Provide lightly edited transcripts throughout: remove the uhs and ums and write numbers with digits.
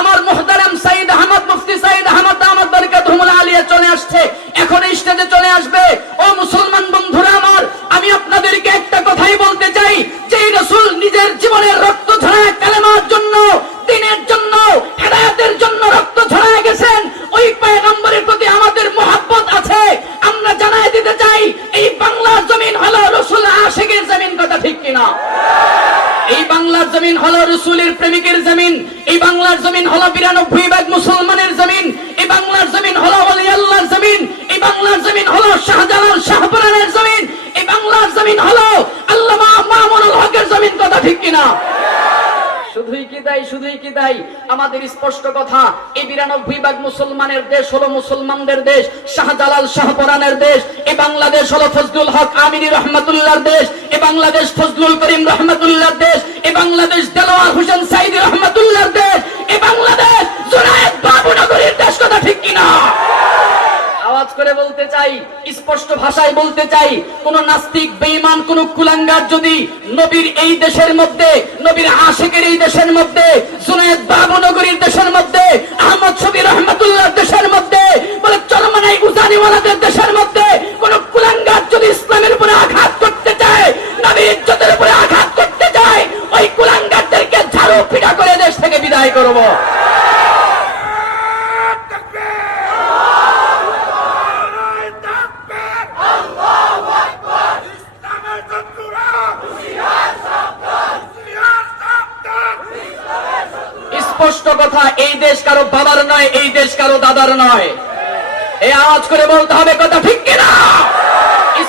আমার মুহতারাম সাইদ আহমদ মুফতি সাইদ আহমদ দামাত বারকাতুহুল আলিয়া চলে আসছে, এখন স্টেজে চলে আসবে। ও মুসলমান বন্ধুরা আমার, আমি আপনাদেরকে একটা কথাই বলতে চাই, যে রাসূল নিজের জীবনের রক্ত ঝরায় কালেমার জন্য, দ্বীনের জন্য, হেদায়েতের জন্য রক্ত ঝরায় গেছেন, ওই পয়গম্বরের প্রতি আমাদের মহব্বত আছে। আমরা জানাই দিতে চাই, এই বাংলার জমিন হলো রাসূল আশিকের জমিন, কথা ঠিক কিনা? এই বাংলার জমিন হলো রাসূলের প্রেমিকের জমিন, এই বাংলার জমিন হলো ৯২ মুসলমানের জমিন, এই বাংলার জমিন হলো ওলি আল্লাহর জমিন, এই বাংলার জমিন হলো শাহজালাল শাহপরানের জমিন, এই বাংলার জমিন হলো আল্লামা মামুনুল হকের জমিন, কথা ঠিক কিনা? শুধুই কি তাই, আমাদের স্পষ্ট কথা, এই ৯২ মুসলমানের দেশ হলো মুসলমানদের দেশ, শাহজালাল শাহপরানের দেশ। এই বাংলাদেশ হলো ফজলুল হক আমিনী রহমাতুল্লাহর দেশ, এই বাংলাদেশ ফজলুল করিম রহমাতুল্লাহর দেশ, এই বাংলাদেশ দেলোয়ার হোসেন সাইদি রহমাতুল্লাহর দেশ, এই বাংলাদেশ জুনায়েদ বাবুনগরীর দেশ, কথা ঠিক কিনা? আওয়াজ করে বলতে চাই, স্পষ্ট ভাষায় বলতে চাই, কোন নাস্তিক বেঈমান কোন কুলাঙ্গার যদি নবীর এই দেশের মধ্যে, নবীর আশিকের এই দেশের মধ্যে, জুনায়েদ বাবুনগরীর দেশের মধ্যে, আহমদ শফি রহমাতুল্লাহর দেশের মধ্যে, বলে চরমনাই উজানিওয়ালাদের দেশের মধ্যে কোন কুলাঙ্গার যদি ইসলামের উপরে আঘাত করতে চায়, নবীর ইজ্জতের উপরে আঘাত করতে চায়, ওই কুলাঙ্গারদেরকে ঝাড়ু পিটা করে দেশ থেকে বিদায় করব। স্পষ্ট কথা, এই দেশ কারো বাবার নয়, এই দেশ কারো দাদার নয়। এই আওয়াজ করে বলতে হবে, কথা ঠিক কিনা?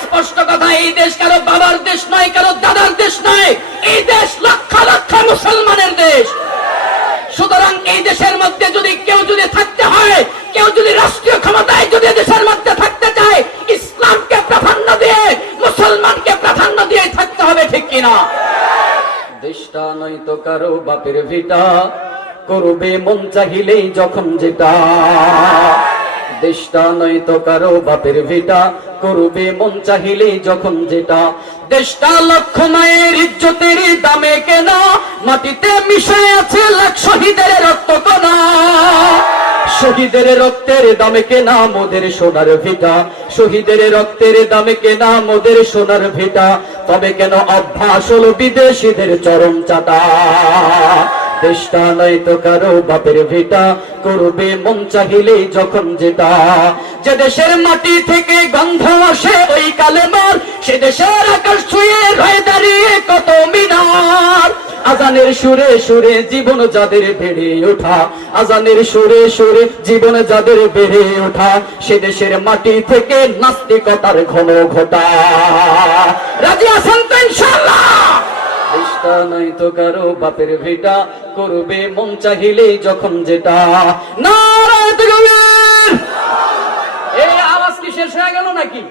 স্পষ্ট কথা, এই দেশ কারো বাবার দেশ নয়, কারো দাদার দেশ নয়, এই দেশ লক্ষ লক্ষ মুসলমানের দেশ। সুতরাং এই দেশের মধ্যে যদি কেউ যদি থাকতে হয়, কেউ যদি রাষ্ট্রীয় ক্ষমতায় যদি দেশের মধ্যে থাকতে চায়, ইসলামকে প্রাধান্য দিয়ে, মুসলমানকে প্রাধান্য দিয়ে থাকতে হবে, ঠিক কিনা? দেশটা নয়তো কারো বাপের ভিটা, করবে মন চাহিলেই যখন যেটা। দেশটা নয়তো কারো বাপের ভিটা, করবে মন চাহিলেই যখন যেটা। দেশটা লক্ষ মায়ের ইজ্জতের দামে কেনা, মাটিতে মিশে আছে লাখ শহীদের রক্ত কণা। শহীদের রক্তের দামে কেনা মোদের সোনার ভিটা, শহীদের রক্তের দামে কেনা মোদের সোনার ভিটা। তবে কেন অভ্যাস হলো বিদেশিদের চরম চাটা। দেশটা নয়তো কারো বাপের ভিটা, করবে মন চাহিলেই যখন যেটা। যে দেশের মাটি থেকে গন্ধ আসে ওই কালেমার, সে দেশের আকাশ ছুঁয়ে রয়ে দাঁড়িয়ে কত মিনার। আজানের সুরে সুরে জীবন যাদের বেড়ে ওঠা, আজানের সুরে সুরে জীবন যাদের বেড়ে ওঠা, সে দেশের মাটি থেকে নাস্তিকতার ঘন ঘটা। রাজি আছেন তো ইনশাআল্লাহ? দেশটা নয়তো কারো বাপের ভিটা, করবে মন চাহিলেই যখন যেটা। নারায়ে তাকবীর! এই আওয়াজ কি শেষ হয়ে গেল নাকি?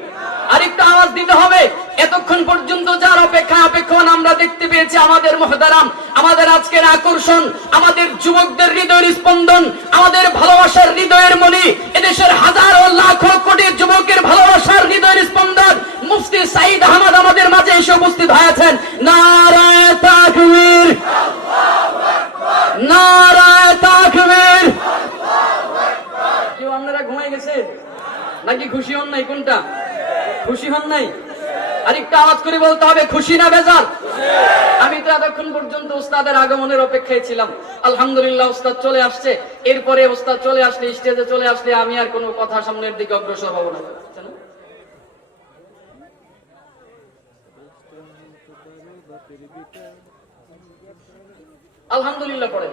আরেকটা আওয়াজ দিতে হবে। এতক্ষণ পর্যন্ত যার অপেক্ষণ আমরা দেখতে পেয়েছি, আমাদের মুহতারাম, আমাদের আজকের আকর্ষণ, আমাদের যুবকদের হৃদয়ের স্পন্দন, আমাদের ভালোবাসার হৃদয়ের মনি, এদেশের হাজারো লাখো কোটি যুবকের ভালোবাসার হৃদয়ের স্পন্দন মুফতি সাইদ আহমদ আমাদের মাঝে এসে উপস্থিত হয়েছেন। নারায়ে তাকবীর! নারায়ে তাকবীর! কেউ আপনারা ঘুমাই গেছে নাকি খুশি হন নাই? কোনটা খুশি হন নাই? আরেকটা আওয়াজ করে বলতে হবে, খুশি না বেজার? আমি তো এতক্ষণ পর্যন্ত উস্তাদের আগমনের অপেক্ষায় ছিলাম। আলহামদুলিল্লাহ উস্তাদ চলে আসছে। এরপরে উস্তাদ চলে আসলে, স্টেজে চলে আসলে আমি আর কোনো কথা সামনের দিকে অগ্রসর হব না। আলহামদুলিল্লাহ পড়ে।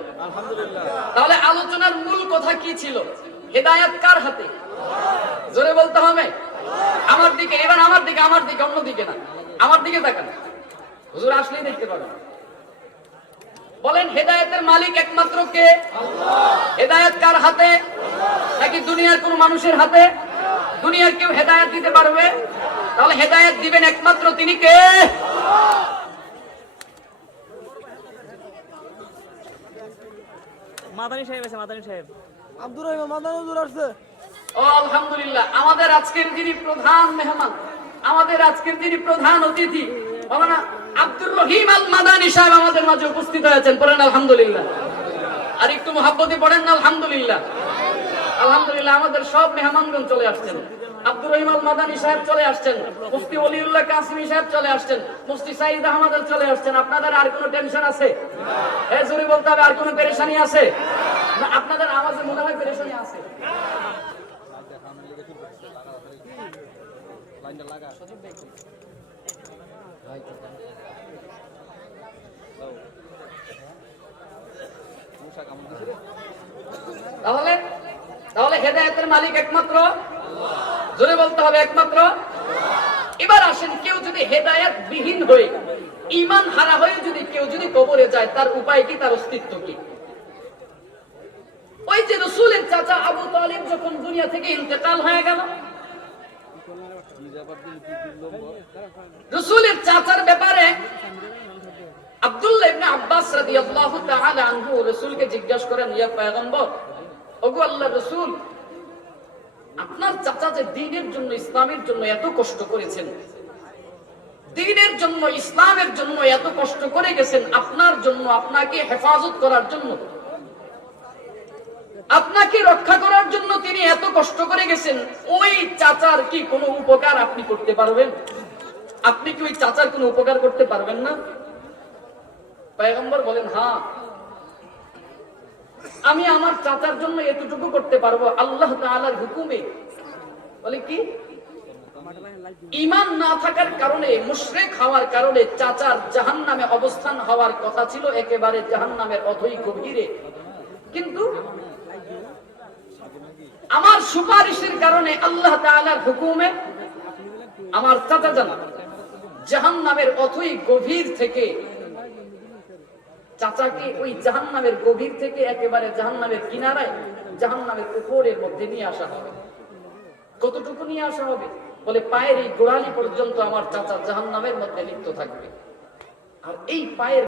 তাহলে আলোচনার মূল কথা কি ছিল? হেদায়েত কার হাতে? জোরে বলতে হবে। আমার দিকে, এবার আমার দিকে, আমার দিকে, অন্যদিকে না, আমার দিকে তাকান। হুজুর আসলেই দেখতে পাবেন। বলেন, হেদায়েতের মালিক একমাত্র কে? আল্লাহ। হেদায়েত কার হাতে? নাকি দুনিয়ার কোন মানুষের হাতে? দুনিয়ার কেউ হেদায়েত দিতে পারবে? তাহলে হেদায়েত দিবেন একমাত্র তিনি কে? আল্লাহ। মাদানী সাহেব আছে, মাদানী সাহেব, আব্দুর রহিম মাদানী হুজুর আসছে। ও আলহামদুলিল্লাহ। আমাদের আজকের যিনি প্রধান মেহমান, আমাদের আজকের যিনি প্রধান অতিথি, মাওলানা আব্দুর রহিম আল মাদানী সাহেব আমাদের মাঝে উপস্থিত হয়েছেন। পড়েন আলহামদুলিল্লাহ। আর একটু মহাব্বতে পড়েন না আলহামদুলিল্লাহ। আলহামদুলিল্লাহ আমাদের সব মেহমানগণ চলে আসছেন। আব্দুর রহিম আল মাদানী সাহেব চলে আসছেন, মুফতি ওলিউল্লাহ কাসিমি সাহেব চলে আসছেন, মুফতি সাইদ আহমদ চলে আসছেন। আপনাদের আর কোনো টেনশন আছে? এ জোরে বলতে হবে, আর কোনো পেরেশানি আছে না? আপনাদের আওয়াজে মনে হয় পেরেশানি আছে। তাহলে তাহলে হেদায়েতের মালিক একমাত্র, জোরে বলতে হবে একমাত্র। এবার আসেন, কেউ যদি হেদায়েত বিহীন হয়ে ঈমান হারা হয়ে যদি কেউ যদি কবরে যায়, তার উপায় কি, তার অস্তিত্ব কি? ওই যে রাসূলের চাচা আবু তালিব যখন দুনিয়া থেকে ইন্তেকাল হয়ে গেল, রাসূলের চাচার ব্যাপারে আব্দুল্লাহ ইবনে আব্বাস রাদিয়াল্লাহু তাআলা আনহু রাসূলকে জিজ্ঞাসা করেন, ইয়া পয়গম্বর, ওগো আল্লাহর রাসূল, আপনার চাচা যে দ্বীনের জন্য, ইসলামের জন্য এত কষ্ট করেছেন, দ্বীনের জন্য, ইসলামের জন্য এত কষ্ট করে গেছেন, আপনার জন্য, আপনাকে হেফাজত করার জন্য, আপনাকে রক্ষা করার জন্য তিনি এত কষ্ট করে গেছেন, ওই চাচার কি কোনো উপকার আপনি করতে পারবেন? আপনি কি ওই চাচার কোনো উপকার করতে পারবেন না? পয়গম্বর বলেন, হ্যাঁ, আমি আমার চাচার জন্য এতটুকু করতে পারবো, আল্লাহ তাআলার হুকুমে। বলে কি? ঈমান না থাকার কারণে, মুশরিক হওয়ার কারণে চাচার জাহান্নামে অবস্থান হওয়ার কথা ছিল, একেবারে জাহান্নামের অথই গভীরে। কিন্তু আমার সুপারিশের কারণে, আল্লাহ তাআলার হুকুমে আমার চাচা জানা জাহান্নামের অথই গভীর থেকে, চাচাকে ওই জাহান্নামের গভীর থেকে একেবারে জাহান্নামের কিনারায়, জাহান্নামের উপরের মধ্যে নিয়ে আসা হবে। কতটুকু নিয়ে আসা হবে? বলে পায়ের এই গোড়ালি পর্যন্ত আমার চাচা জাহান্নামের মধ্যে লিপ্ত থাকবে। আর এই পায়ের